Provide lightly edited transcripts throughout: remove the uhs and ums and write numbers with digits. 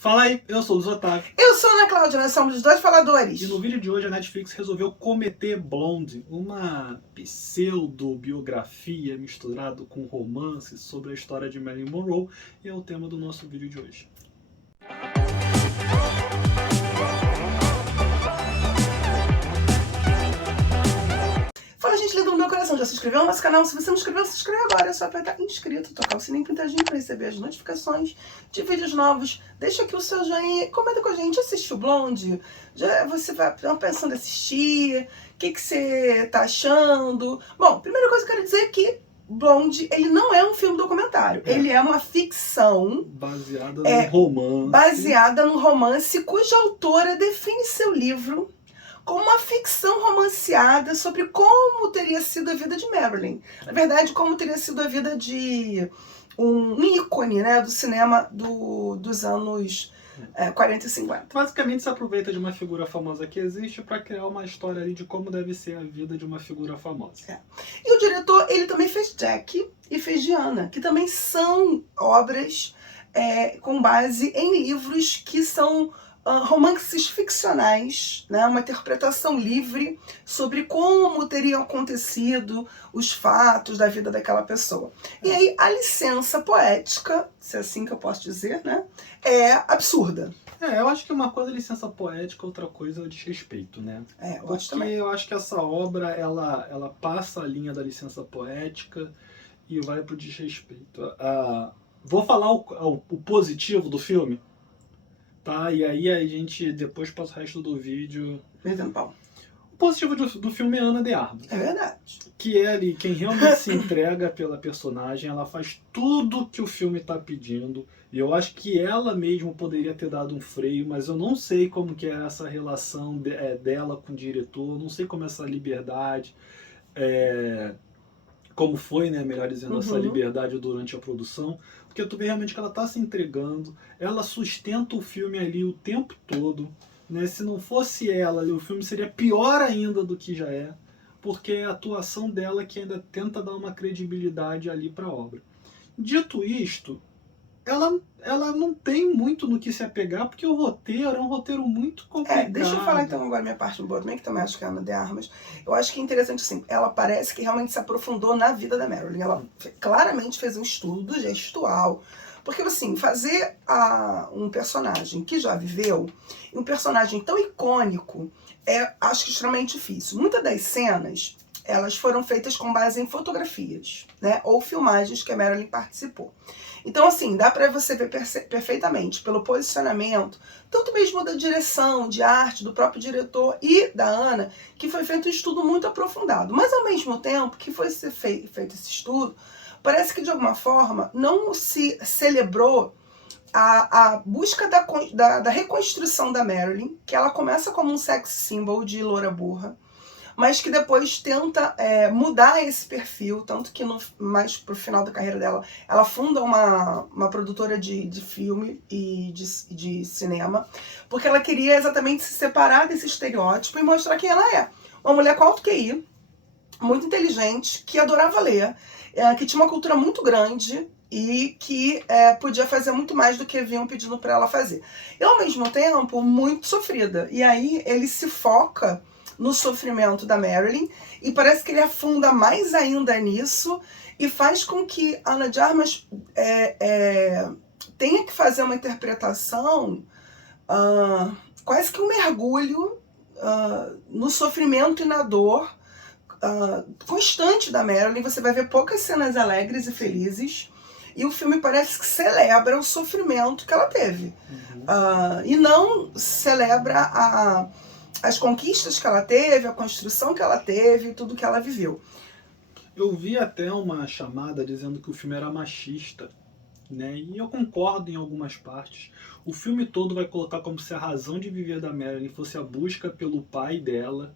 Fala aí, eu sou o Luiz Otávio. Eu sou a Ana Cláudia, nós somos os dois faladores. E no vídeo de hoje a Netflix resolveu cometer Blonde, uma pseudo-biografia misturado com romance sobre a história de Marilyn Monroe, e é o tema do nosso vídeo de hoje. Fala, gente linda do meu coração, já se inscreveu no nosso canal? Se você não se inscreveu, se inscreve agora. É só apertar inscrito, tocar o sininho pintadinho para receber as notificações de vídeos novos. Deixa aqui o seu joinha, comenta com a gente, assistiu Blonde? Já você vai pensando em assistir? O que você tá achando? Bom, primeira coisa que eu quero dizer é que Blonde, ele não é um filme documentário. Ele é uma ficção baseada num romance. Baseada num romance cuja autora define seu livro como uma ficção romanceada sobre como teria sido a vida de Marilyn. Na verdade, como teria sido a vida de um ícone, né, do cinema dos anos 40 e 50. Basicamente se aproveita de uma figura famosa que existe para criar uma história ali de como deve ser a vida de uma figura famosa. E o diretor, ele também fez Jack e fez Diana, que também são obras com base em livros que são romances ficcionais, né? Uma interpretação livre sobre como teriam acontecido os fatos da vida daquela pessoa. E aí a licença poética, se é assim que eu posso dizer, né, é absurda. Eu acho que uma coisa é licença poética, outra coisa é o desrespeito, né? Eu acho também. Eu acho que essa obra, ela passa a linha da licença poética e vai pro desrespeito. Vou falar o positivo do filme, tá? E aí a gente depois passa o resto do vídeo Metendo pau. O positivo do filme é Ana de Armas. É verdade. Que é ali quem realmente se entrega pela personagem, ela faz tudo que o filme tá pedindo. E eu acho que ela mesma poderia ter dado um freio, mas eu não sei como que é essa relação dela com o diretor, não sei como é essa liberdade, como foi, né, melhor dizendo, essa liberdade durante a produção. Porque tu vê realmente que ela tá se entregando, ela sustenta o filme ali o tempo todo, né? Se não fosse ela ali, o filme seria pior ainda do que já é, porque é a atuação dela que ainda tenta dar uma credibilidade ali para a obra. Dito isto, ela não tem muito no que se apegar, porque o roteiro é um roteiro muito complicado. Deixa eu falar então agora minha parte boa também, que também acho que é a Ana de Armas. Eu acho que é interessante assim, ela parece que realmente se aprofundou na vida da Marilyn. Ela claramente fez um estudo gestual. Porque, assim, fazer um personagem que já viveu, um personagem tão icônico, acho que extremamente difícil. Muitas das cenas, elas foram feitas com base em fotografias, né? Ou filmagens que a Marilyn participou. Então, assim, dá pra você ver perfeitamente pelo posicionamento, tanto mesmo da direção, de arte, do próprio diretor e da Ana, que foi feito um estudo muito aprofundado. Mas, ao mesmo tempo que foi feito esse estudo, parece que, de alguma forma, não se celebrou a busca da reconstrução da Marilyn, que ela começa como um sex symbol de loura burra, mas que depois tenta mudar esse perfil, tanto que mais pro final da carreira dela, ela funda uma produtora de filme e de cinema, porque ela queria exatamente se separar desse estereótipo e mostrar quem ela é. Uma mulher com alto QI, muito inteligente, que adorava ler, que tinha uma cultura muito grande e que podia fazer muito mais do que vinham pedindo para ela fazer. E ao mesmo tempo, muito sofrida. E aí ele se foca no sofrimento da Marilyn e parece que ele afunda mais ainda nisso e faz com que Ana de Armas tenha que fazer uma interpretação, quase que um mergulho no sofrimento e na dor constante da Marilyn. Você vai ver poucas cenas alegres e felizes, e o filme parece que celebra o sofrimento que ela teve, e não celebra as conquistas que ela teve, a construção que ela teve, tudo que ela viveu. Eu vi até uma chamada dizendo que o filme era machista, né? E eu concordo em algumas partes. O filme todo vai colocar como se a razão de viver da Marilyn fosse a busca pelo pai dela,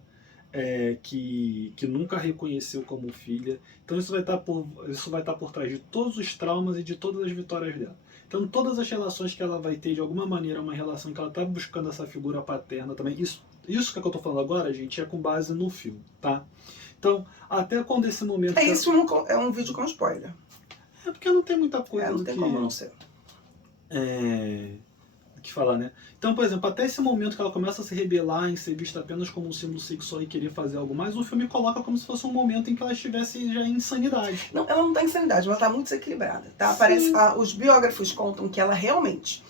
que nunca a reconheceu como filha. Então isso vai estar por trás de todos os traumas e de todas as vitórias dela. Então todas as relações que ela vai ter, de alguma maneira, uma relação que ela está buscando essa figura paterna também. Isso que eu tô falando agora, gente, é com base no filme, tá? Então, até quando esse momento... Isso é um vídeo com spoiler. Porque não tem muita coisa não tem como não ser. que falar, né? Então, por exemplo, até esse momento que ela começa a se rebelar em ser vista apenas como um símbolo sexual e querer fazer algo mais, o filme coloca como se fosse um momento em que ela estivesse já em insanidade. Não, ela não tá em insanidade, ela tá muito desequilibrada, tá? Sim. Parece, os biógrafos contam que ela realmente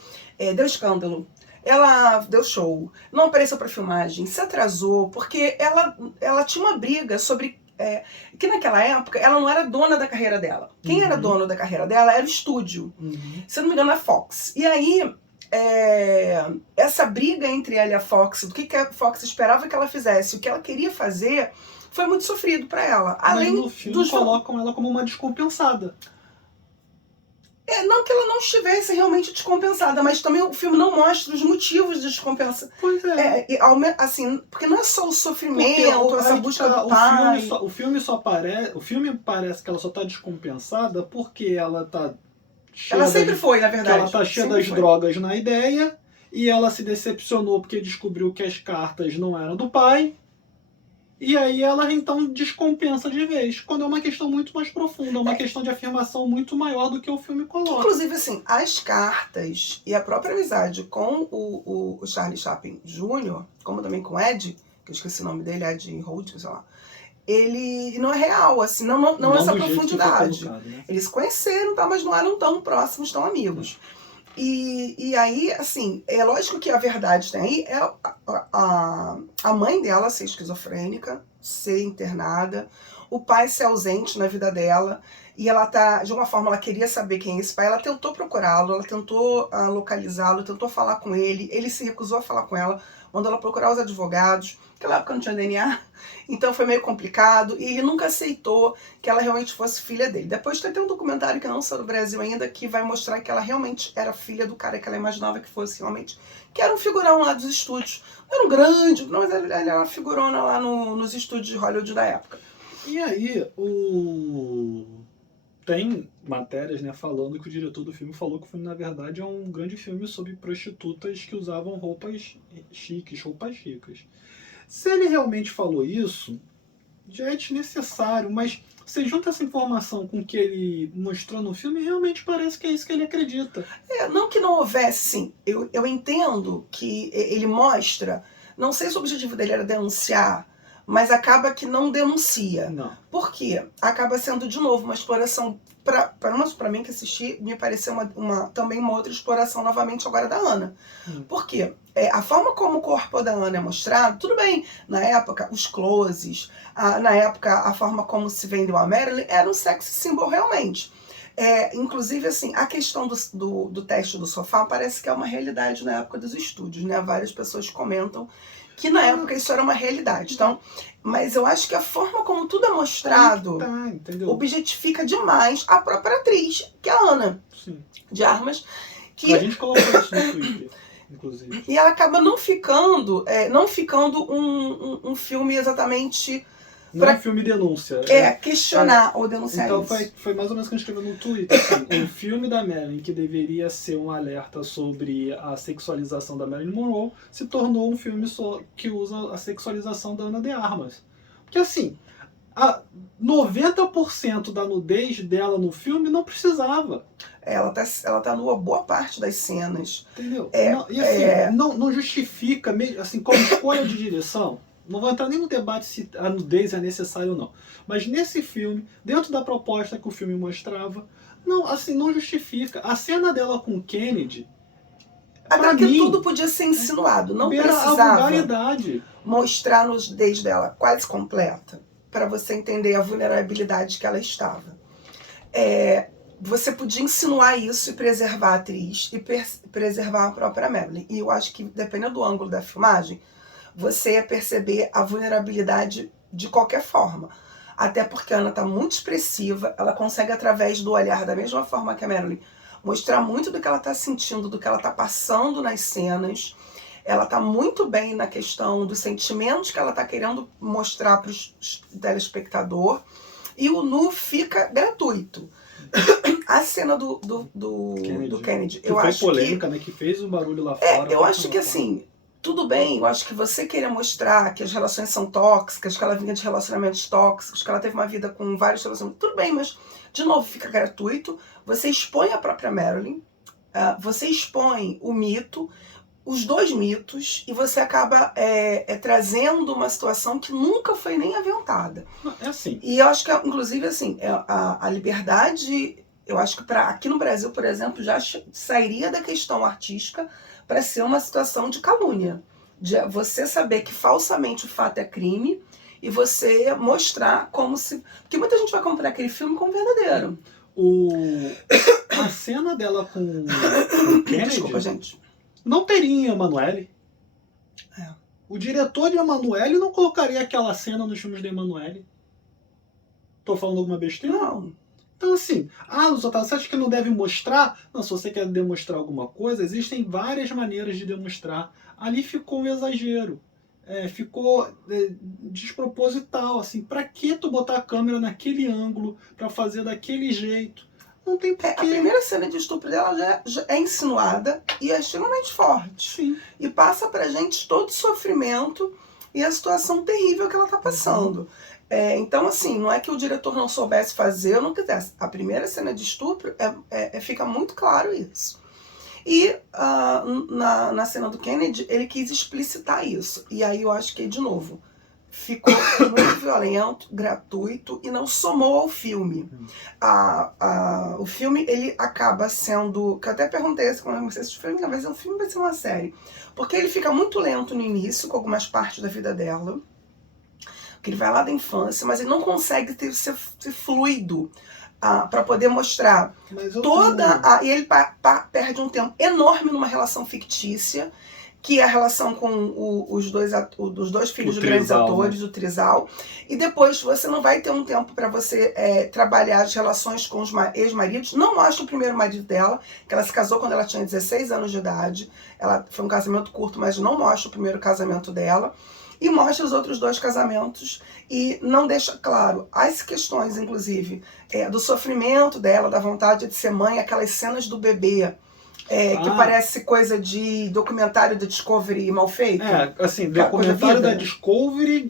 deu escândalo, ela deu show, não apareceu pra filmagem, se atrasou, porque ela tinha uma briga sobre... que naquela época ela não era dona da carreira dela. Quem era dono da carreira dela era o estúdio. Se eu não me engano, a Fox. E aí, essa briga entre ela e a Fox, do que a Fox esperava que ela fizesse, o que ela queria fazer, foi muito sofrido pra ela. Além Mas no filme colocam ela como uma descompensada. Não que ela não estivesse realmente descompensada, mas também o filme não mostra os motivos de descompensa. Pois é. Assim, porque não é só o sofrimento, essa busca do o pai. O filme parece que ela só tá descompensada porque ela tá cheia Ela sempre foi, na verdade. ela tá cheia das drogas na ideia e ela se decepcionou porque descobriu que as cartas não eram do pai. E aí ela então descompensa de vez, quando é uma questão muito mais profunda, uma questão de afirmação muito maior do que o filme coloca. Inclusive, assim, as cartas e a própria amizade com o Charlie Chaplin Jr., como também com o Ed, que eu esqueci o nome dele, Ed Holt, sei lá, ele não é real, assim, não essa profundidade. Colocado, né? Eles se conheceram, tá, mas não eram tão próximos, tão amigos. E aí, assim, é lógico que a verdade tem aí é a mãe dela ser esquizofrênica, ser internada, o pai ser ausente na vida dela, e ela tá, de uma forma, ela queria saber quem é esse pai, ela tentou procurá-lo, ela tentou localizá-lo, tentou falar com ele se recusou a falar com ela, mandou ela procurar os advogados, naquela época não tinha DNA, então foi meio complicado, e ele nunca aceitou que ela realmente fosse filha dele. Depois tem até um documentário que não saiu do Brasil ainda, que vai mostrar que ela realmente era filha do cara que ela imaginava que fosse realmente, que era um figurão lá dos estúdios. Não era um grande, mas ele era uma figurona lá nos estúdios de Hollywood da época. E aí, tem matérias, né, falando que o diretor do filme falou que o filme, na verdade, é um grande filme sobre prostitutas que usavam roupas chiques. Se ele realmente falou isso, já é desnecessário, mas você junta essa informação com o que ele mostrou no filme, realmente parece que é isso que ele acredita. Não que não houvesse, sim. Eu entendo que ele mostra, não sei se o objetivo dele era denunciar, mas acaba que não denuncia. Não. Por quê? Acaba sendo, de novo, uma exploração, pra mim que assisti, me pareceu também uma outra exploração novamente agora da Ana. Por quê? A forma como o corpo da Ana é mostrado, tudo bem, na época, os closes, na época, a forma como se vendeu a Marilyn, era um sex symbol realmente. Inclusive, assim, a questão do teste do sofá parece que é uma realidade na época dos estúdios, né? Várias pessoas comentam que na época isso era uma realidade. Então, mas eu acho que a forma como tudo é mostrado objetifica demais a própria atriz, que é a Ana de Armas. A gente colocou isso no Twitter, inclusive. E ela acaba não ficando um filme exatamente... Não é um filme denúncia. Questionar ou denunciar então, isso. Foi mais ou menos o que a gente escreveu no Twitter. Assim, um filme da Marilyn que deveria ser um alerta sobre a sexualização da Marilyn Monroe se tornou um filme que usa a sexualização da Ana de Armas. Porque assim, 90% da nudez dela no filme não precisava. Ela tá nua boa parte das cenas. Entendeu? Não justifica, assim, como escolha de direção. Não vou entrar nem no debate se a nudez é necessária ou não. Mas nesse filme, dentro da proposta que o filme mostrava, não justifica. A cena dela com o Kennedy, até porque tudo podia ser insinuado. Não precisava mostrar a nudez dela quase completa para você entender a vulnerabilidade que ela estava. Você podia insinuar isso e preservar a atriz e preservar a própria Marilyn. E eu acho que, dependendo do ângulo da filmagem, você ia perceber a vulnerabilidade de qualquer forma. Até porque a Ana está muito expressiva, ela consegue, através do olhar, da mesma forma que a Marilyn, mostrar muito do que ela está sentindo, do que ela está passando nas cenas. Ela está muito bem na questão dos sentimentos que ela está querendo mostrar para o telespectador. E o nu fica gratuito. A cena do Kennedy, eu acho que... Foi polêmica, né? Que fez o barulho lá fora. Eu acho que, assim... Tudo bem, eu acho que você querer mostrar que as relações são tóxicas, que ela vinha de relacionamentos tóxicos, que ela teve uma vida com vários relacionamentos, tudo bem, mas, de novo, fica gratuito. Você expõe a própria Marilyn, você expõe o mito, os dois mitos, e você acaba trazendo uma situação que nunca foi nem aventada. É assim. E eu acho que, inclusive, assim, a liberdade, eu acho que aqui no Brasil, por exemplo, já sairia da questão artística para ser uma situação de calúnia. De você saber que falsamente o fato é crime e você mostrar como se... Porque muita gente vai comprar aquele filme como verdadeiro. A cena dela com o Kennedy... Desculpa, gente. Não teria em Emanuele. É. O diretor de Emanuele não colocaria aquela cena nos filmes de Emanuele. Tô falando alguma besteira? Não. Então, assim, Otávio, você acha que não deve mostrar? Não, se você quer demonstrar alguma coisa, existem várias maneiras de demonstrar. Ali ficou um exagero. Ficou desproposital, assim. Pra que tu botar a câmera naquele ângulo, pra fazer daquele jeito? Não tem porquê. A primeira cena de estupro dela já é insinuada e é extremamente forte. Sim. E passa pra gente todo o sofrimento e a situação terrível que ela tá passando. Então, assim, não é que o diretor não soubesse fazer ou não quisesse. A primeira cena de estupro fica muito claro isso. E na cena do Kennedy, ele quis explicitar isso. E aí eu acho que, de novo, ficou muito violento, gratuito e não somou ao filme. O filme, ele acaba sendo... Que eu até perguntei quando eu comecei a assistir o filme, talvez um filme vai ser uma série. Porque ele fica muito lento no início, com algumas partes da vida dela. Que ele vai lá da infância, mas ele não consegue ser fluido para poder mostrar e ele perde um tempo enorme numa relação fictícia, que é a relação com os dois filhos de grandes atores, o trisal. E depois você não vai ter um tempo para você trabalhar as relações com os ex-maridos. Não mostra o primeiro marido dela, que ela se casou quando ela tinha 16 anos de idade. Foi um casamento curto, mas não mostra o primeiro casamento dela. E mostra os outros dois casamentos e não deixa claro as questões, inclusive, do sofrimento dela, da vontade de ser mãe, aquelas cenas do bebê, que parece coisa de documentário da Discovery mal feito. Assim, documentário da Discovery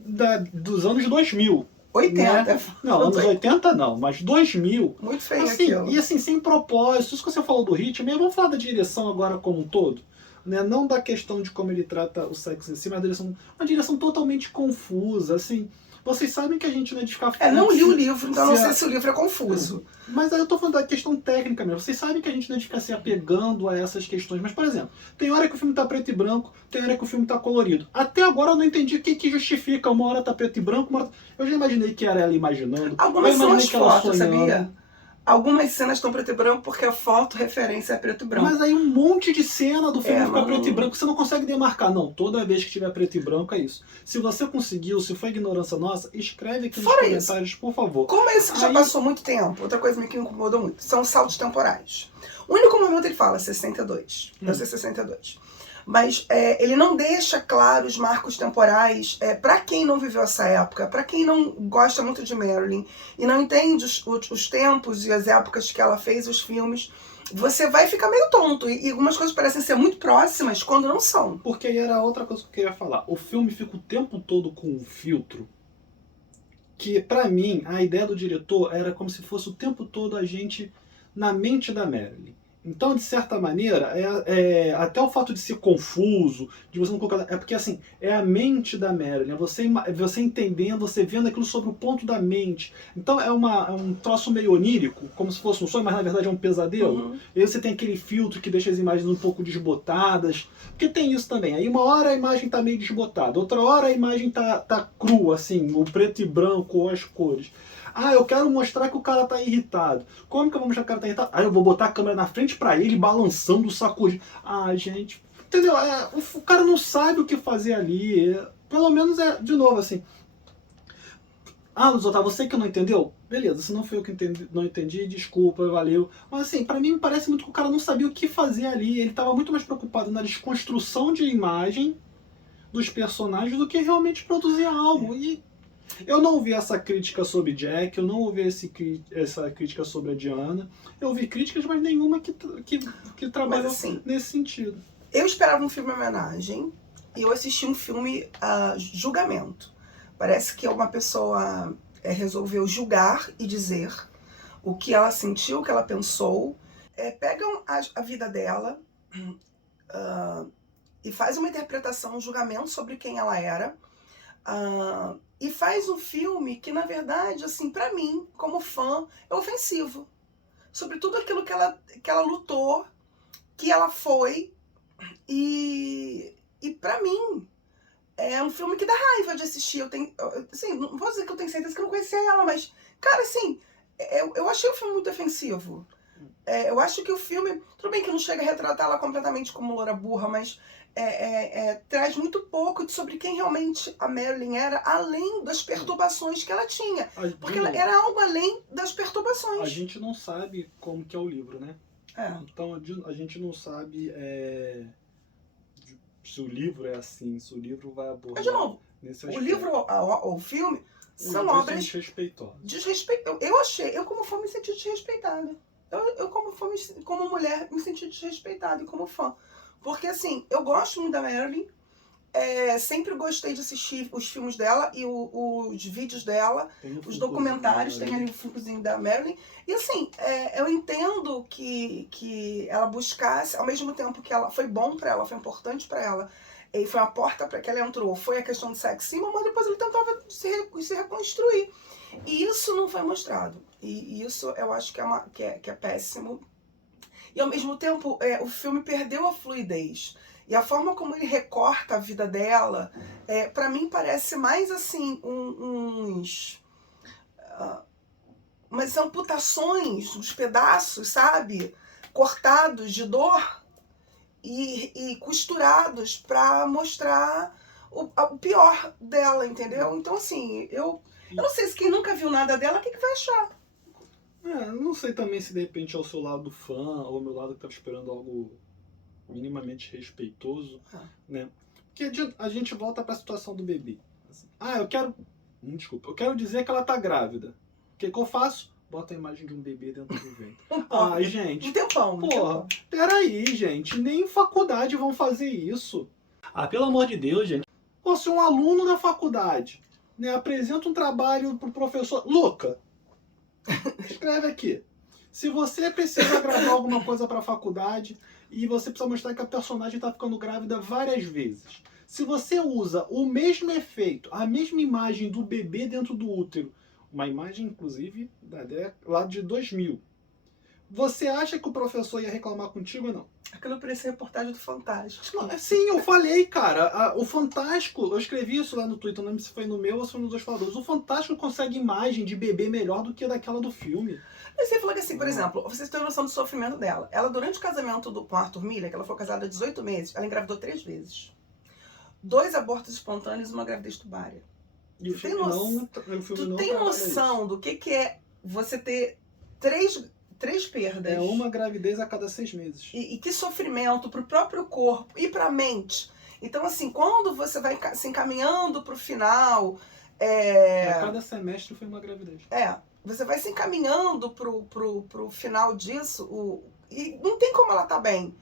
dos anos 2000. 80. Né? Não, anos 80 não, mas 2000. Muito feio assim, aquilo. E assim, sem propósito. Isso que você falou do ritmo, vamos falar da direção agora como um todo. Né? Não da questão de como ele trata o sexo em si, mas uma direção totalmente confusa, assim. Vocês sabem que a gente não é de ficar... não li o livro, então não sei se o livro é confuso. Mas aí eu tô falando da questão técnica mesmo. Vocês sabem que a gente não é de ficar se apegando a essas questões. Mas, por exemplo, tem hora que o filme tá preto e branco, tem hora que o filme tá colorido. Até agora eu não entendi o que justifica. Uma hora tá preto e branco, uma hora... Eu já imaginei que era ela imaginando. Algumas são as fotos, sabia? Algumas cenas estão preto e branco porque a foto referência é preto e branco. Mas aí um monte de cena do filme fica preto e branco, você não consegue demarcar. Não, toda vez que tiver preto e branco é isso. Se você conseguiu, se foi ignorância nossa, escreve aqui nos comentários, por favor. Como esse que já passou muito tempo, outra coisa que me incomodou muito, são saltos temporais. O único momento ele fala 62, deve ser 62. Mas ele não deixa claro os marcos temporais para quem não viveu essa época, para quem não gosta muito de Marilyn e não entende os tempos e as épocas que ela fez os filmes. Você vai ficar meio tonto e algumas coisas parecem ser muito próximas quando não são. Porque aí era outra coisa que eu queria falar. O filme fica o tempo todo com um filtro que, pra mim, a ideia do diretor era como se fosse o tempo todo a gente na mente da Marilyn. Então, de certa maneira, até o fato de ser confuso, de você não colocar... É porque, assim, é a mente da Marilyn, é você entendendo, você vendo aquilo sobre o ponto da mente. Então, é um troço meio onírico, como se fosse um sonho, mas na verdade é um pesadelo. E aí você tem aquele filtro que deixa as imagens um pouco desbotadas. Porque tem isso também. Aí uma hora a imagem tá meio desbotada, outra hora a imagem tá crua, assim, o preto e branco, ou as cores. Eu quero mostrar que o cara tá irritado. Como que eu vou mostrar que o cara tá irritado? Eu vou botar a câmera na frente pra ele, balançando o sacudindo. Gente... Entendeu? O cara não sabe o que fazer ali. Pelo menos de novo, assim... Luiz Otávio, você que não entendeu? Beleza, se não foi eu que não entendi, desculpa, valeu. Mas assim, pra mim me parece muito que o cara não sabia o que fazer ali. Ele tava muito mais preocupado na desconstrução de imagem dos personagens do que realmente produzir algo. E... eu não ouvi essa crítica sobre Jack, eu não ouvi essa crítica sobre a Diana. Eu ouvi críticas, mas nenhuma que trabalha assim, nesse sentido. Eu esperava um filme homenagem e eu assisti um filme julgamento. Parece que uma pessoa resolveu julgar e dizer o que ela sentiu, o que ela pensou. pegam a vida dela e faz uma interpretação, um julgamento sobre quem ela era, e faz um filme que, na verdade, assim, pra mim, como fã, é ofensivo. Sobre tudo aquilo que ela lutou, que ela foi, e pra mim, é um filme que dá raiva de assistir. Assim, não vou dizer que eu tenho certeza que eu não conhecia ela, mas, cara, assim, eu achei o filme muito ofensivo. Eu acho que o filme, tudo bem que não chega a retratar ela completamente como loura burra, mas traz muito pouco sobre quem realmente a Marilyn era, além das perturbações que ela tinha. Porque ela era algo além das perturbações. A gente não sabe como que é o livro, né? Então a gente não sabe se o livro é assim, se o livro vai abordar. Mas, de novo, o livro ou o filme são obras desrespeitosas. Eu como fã me senti desrespeitada. Eu como mulher me senti desrespeitada e como fã. Porque assim, eu gosto muito da Marilyn, sempre gostei de assistir os filmes dela e os vídeos dela, os documentários, tem ali o filmezinho da Marilyn. E assim, eu entendo que ela buscasse, ao mesmo tempo que ela foi bom pra ela, foi importante pra ela, e foi uma porta para que ela entrou, foi a questão do sex symbol, mas depois ele tentava se reconstruir. E isso não foi mostrado. E isso eu acho que é péssimo. E ao mesmo tempo, o filme perdeu a fluidez. E a forma como ele recorta a vida dela, pra mim parece mais assim, umas amputações dos pedaços, sabe? Cortados de dor e costurados pra mostrar o pior dela, entendeu? Então assim, eu não sei se quem nunca viu nada dela, o que vai achar? Não sei também se de repente é o seu lado fã ou o meu lado que estava esperando algo minimamente respeitoso, né? Porque a gente volta para a situação do bebê. Assim, eu quero... Desculpa, eu quero dizer que ela tá grávida. O que eu faço? Bota a imagem de um bebê dentro do ventre. Gente... Um tempão, porra, peraí, gente. Nem em faculdade vão fazer isso. Pelo amor de Deus, gente. Você é um aluno da faculdade, né? Apresenta um trabalho pro professor... Luca, escreve aqui. Se você precisa gravar alguma coisa para a faculdade e você precisa mostrar que a personagem está ficando grávida várias vezes, se você usa o mesmo efeito, a mesma imagem do bebê dentro do útero, uma imagem, inclusive, lá de 2000, você acha que o professor ia reclamar contigo ou não? Aquilo parecia reportagem do Fantástico. Sim, eu falei, cara. O Fantástico, eu escrevi isso lá no Twitter, não lembro se foi no meu ou se foi nos dois faladores. O Fantástico consegue imagem de bebê melhor do que daquela do filme. Mas você falou que assim, por exemplo, vocês têm noção do sofrimento dela. Ela, durante o casamento com Arthur Miller, que ela foi casada há 18 meses, ela engravidou 3 vezes. 2 abortos espontâneos e uma gravidez tubária. E o filme tu tem noção do que é você ter 3 perdas? É uma gravidez a cada 6 meses. E que sofrimento pro próprio corpo e pra mente. Então, assim, quando você vai se encaminhando pro final... A cada semestre foi uma gravidez. Você vai se encaminhando pro final disso, e não tem como ela tá bem.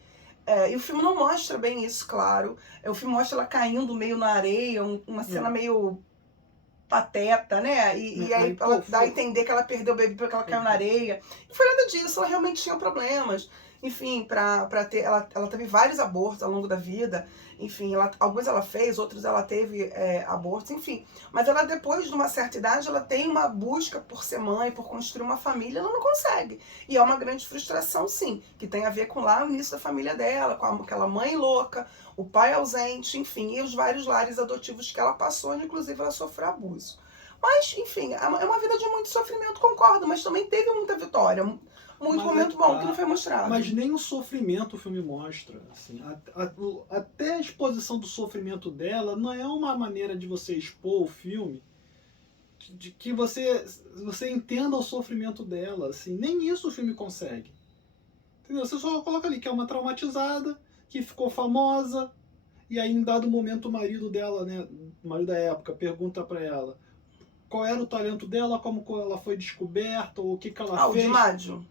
E o filme não mostra bem isso, claro. O filme mostra ela caindo meio na areia, uma cena meio pateta, né? E aí ela dá a entender que ela perdeu o bebê porque ela caiu na areia. Não foi nada disso, ela realmente tinha problemas. Enfim, ela teve vários abortos ao longo da vida. Enfim, alguns ela fez, outros ela teve abortos, enfim. Mas ela, depois de uma certa idade, ela tem uma busca por ser mãe, por construir uma família, ela não consegue. E é uma grande frustração, sim, que tem a ver com lá o início da família dela, com aquela mãe louca, o pai ausente, enfim, e os vários lares adotivos que ela passou, onde inclusive ela sofreu abuso. Mas, enfim, é uma vida de muito sofrimento, concordo, mas também teve muita vitória. Muito momento bom que não foi mostrado. Mas nem o sofrimento o filme mostra. Assim, até a exposição do sofrimento dela não é uma maneira de você expor o filme de que você entenda o sofrimento dela. Assim, nem isso o filme consegue. Entendeu? Você só coloca ali que é uma traumatizada, que ficou famosa, e aí em dado momento o marido dela, né, o marido da época, pergunta pra ela qual era o talento dela, como ela foi descoberta, ou o que ela fez. O Di Maggio.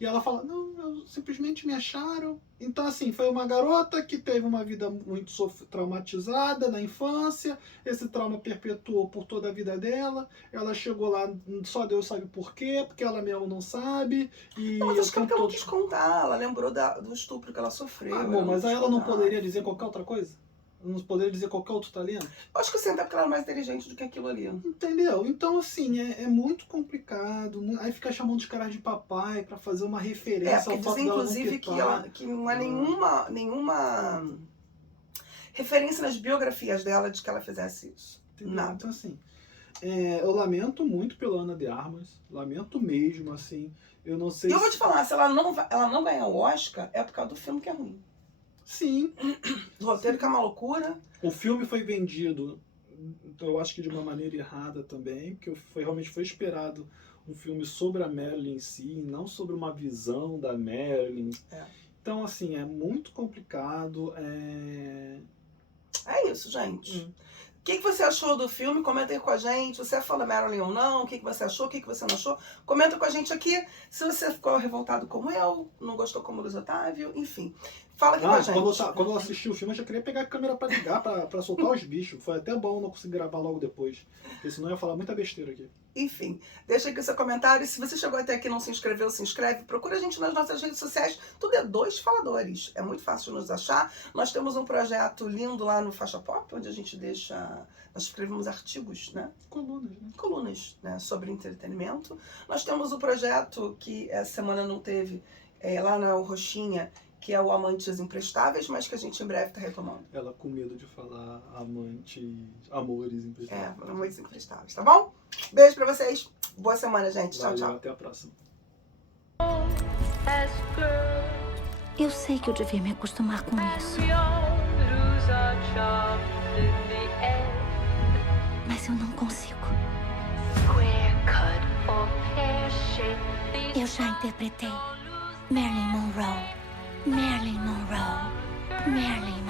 E ela fala, não, simplesmente me acharam. Então, assim, foi uma garota que teve uma vida muito traumatizada na infância, esse trauma perpetuou por toda a vida dela, ela chegou lá, só Deus sabe por quê, porque ela mesma não sabe, e Não, mas acho que é tempo porque ela todo... quis contar, ela lembrou do estupro que ela sofreu. Ah, bom, mas aí ela não contar. poderia dizer qualquer outra coisa? Não poderia dizer qualquer outro talento? Eu acho que assim, até porque ela era mais inteligente do que aquilo ali. Entendeu? Então, assim, é muito complicado. Aí fica chamando os caras de papai pra fazer uma referência Porque ao fato dizem, dela não inclusive, ter que não há nenhuma referência nas biografias dela de que ela fizesse isso. Entendeu? Nada. Então, assim, eu lamento muito pela Ana de Armas. Lamento mesmo, assim. Eu não sei E eu vou te falar, se ela não ganhar o Oscar, é por causa do filme que é ruim. Sim. O roteiro que é uma loucura. O filme foi vendido, eu acho que de uma maneira errada também, porque realmente foi esperado um filme sobre a Marilyn em si, não sobre uma visão da Marilyn. Então, assim, é muito complicado. É isso, gente. O que você achou do filme? Comenta aí com a gente. Você é fã da Marilyn ou não? O que você achou? O que você não achou? Comenta com a gente aqui. Se você ficou revoltado como eu, não gostou como o Luiz Otávio, enfim. Fala aqui com a gente. Quando eu assisti o filme, eu já queria pegar a câmera pra ligar, pra soltar os bichos. Foi até bom não conseguir gravar logo depois, porque senão eu ia falar muita besteira aqui. Enfim, deixa aqui o seu comentário. Se você chegou até aqui e não se inscreveu, se inscreve. Procura a gente nas nossas redes sociais. Tudo é Dois Faladores. É muito fácil de nos achar. Nós temos um projeto lindo lá no Faixa Pop, onde a gente deixa... Nós escrevemos artigos, né? Colunas, né? Sobre entretenimento. Nós temos um projeto que essa semana não teve, lá na Roxinha, que é o Amantes Imprestáveis, mas que a gente em breve está retomando. Ela com medo de falar amores emprestáveis. Amores Imprestáveis, tá bom? Beijo pra vocês. Boa semana, gente. Tchau, Valeu, tchau. até a próxima. Eu sei que eu devia me acostumar com isso. Mas eu não consigo. Eu já interpretei Marilyn Monroe. Marilyn Monroe. Marilyn